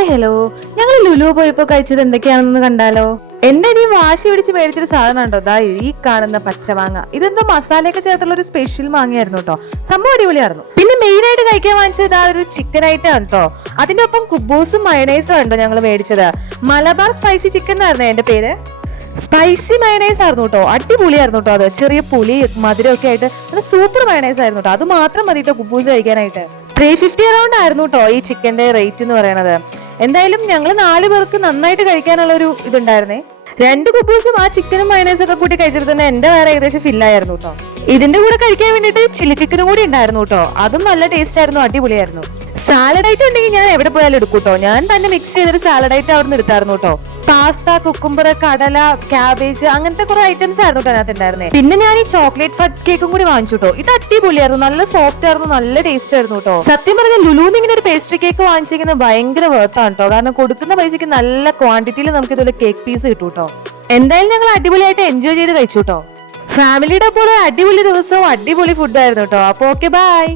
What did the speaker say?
Hi hello, ഞങ്ങൾ ലുലു പോയപ്പോ കഴിച്ചത് എന്തൊക്കെയാണെന്ന് കണ്ടാലോ? എന്റെ നീ വാശി പിടിച്ച് മേടിച്ചൊരു സാധനം ഉണ്ടോ? ദാ ഈ കാണുന്ന പച്ചമാങ്ങ. ഇതെന്തോ മസാലയൊക്കെ ചേർത്തുള്ള ഒരു സ്പെഷ്യൽ മാങ്ങയായിരുന്നു കേട്ടോ. സംഭവം അടിപൊളിയായിരുന്നു. പിന്നെ മെയിൻ ആയിട്ട് കഴിക്കാൻ വാങ്ങിച്ചത് ആ ഒരു ചിക്കൻ ഐറ്റം ആണ് കേട്ടോ. അതിന്റെ ഒപ്പം കുബൂസും മയണൈസും ഉണ്ടോ ഞങ്ങൾ മേടിച്ചത്. മലബാർ സ്പൈസി ചിക്കൻ എന്നായിരുന്നു എന്റെ പേര്. സ്പൈസി മയണൈസ് ആയിരുന്നു കേട്ടോ, അടിപൊളിയായിരുന്നു കേട്ടോ. അത് ചെറിയ പുളി മധുരം ഒക്കെ ആയിട്ട് നല്ല സൂപ്പർ മയണൈസ് ആയിരുന്നു കേട്ടോ. അത് മാത്രം മതി കേട്ടോ കുബൂസ് കഴിക്കാനായിട്ട്. 350 അറൗണ്ട് ആയിരുന്നു കേട്ടോ ഈ ചിക്കന്റെ റേറ്റ് എന്ന് പറയുന്നത്. എന്തായാലും ഞങ്ങൾ 4 പേർക്ക് നന്നായിട്ട് കഴിക്കാനുള്ള ഒരു ഇതുണ്ടായിരുന്നേ. 2 കുബൂസും ആ ചിക്കനും മയണൈസും ഒക്കെ കൂട്ടി കഴിച്ചിട്ട് തന്നെ എന്റെ വേറെ ഏകദേശം ഫില്ലായിരുന്നു കേട്ടോ. ഇതിന്റെ കൂടെ കഴിക്കാൻ വേണ്ടിയിട്ട് ചില്ലി ചിക്കനും കൂടി ഉണ്ടായിരുന്നു കേട്ടോ. അതും നല്ല ടേസ്റ്റ് ആയിരുന്നു, അടിപൊളിയായിരുന്നു. സാലഡ് ഐറ്റം ഉണ്ടെങ്കിൽ ഞാൻ എവിടെ പോയാലും എടുക്കൂട്ടോ. ഞാൻ തന്നെ മിക്സ് ചെയ്തൊരു സാലഡ് ഐറ്റം അവിടെ നിന്ന് എടുത്തായിരുന്നു കേട്ടോ. പാസ്ത, കുക്കുംബർ, കടല, ക്യാബേജ് അങ്ങനത്തെ കുറെ ഐറ്റംസ് ആയിരുന്നു കേട്ടോ അതിനകത്ത് ഉണ്ടായിരുന്നത്. പിന്നെ ഞാൻ ഈ ചോക്ലേറ്റ് ഫഡ്ജ് കേക്കും കൂടി വാങ്ങിച്ചു കേട്ടോ. ഇത് അടിപൊളിയായിരുന്നു, നല്ല സോഫ്റ്റ് ആയിരുന്നു, നല്ല ടേസ്റ്റ് ആയിരുന്നു കേട്ടോ. സത്യം പറഞ്ഞാൽ ലുലുന്ന് ഇങ്ങനെ ഒരു പേസ്ട്രി കേക്ക് വാങ്ങിച്ചിരിക്കുന്നത് ഭയങ്കര വേർത്താണ് കേട്ടോ. കാരണം കൊടുക്കുന്ന പൈസക്ക് നല്ല ക്വാണ്ടിറ്റിയിൽ നമുക്ക് ഇതുപോലെ കേക്ക് പീസ് കിട്ടും കേട്ടോ. എന്തായാലും ഞങ്ങൾ അടിപൊളിയായിട്ട് എൻജോയ് ചെയ്ത് കഴിച്ചു കേട്ടോ. ഫാമിലിയുടെ പോലെ അടിപൊളി ദിവസവും അടിപൊളി ഫുഡായിരുന്നു കേട്ടോ. അപ്പൊ ഓക്കെ, ബൈ.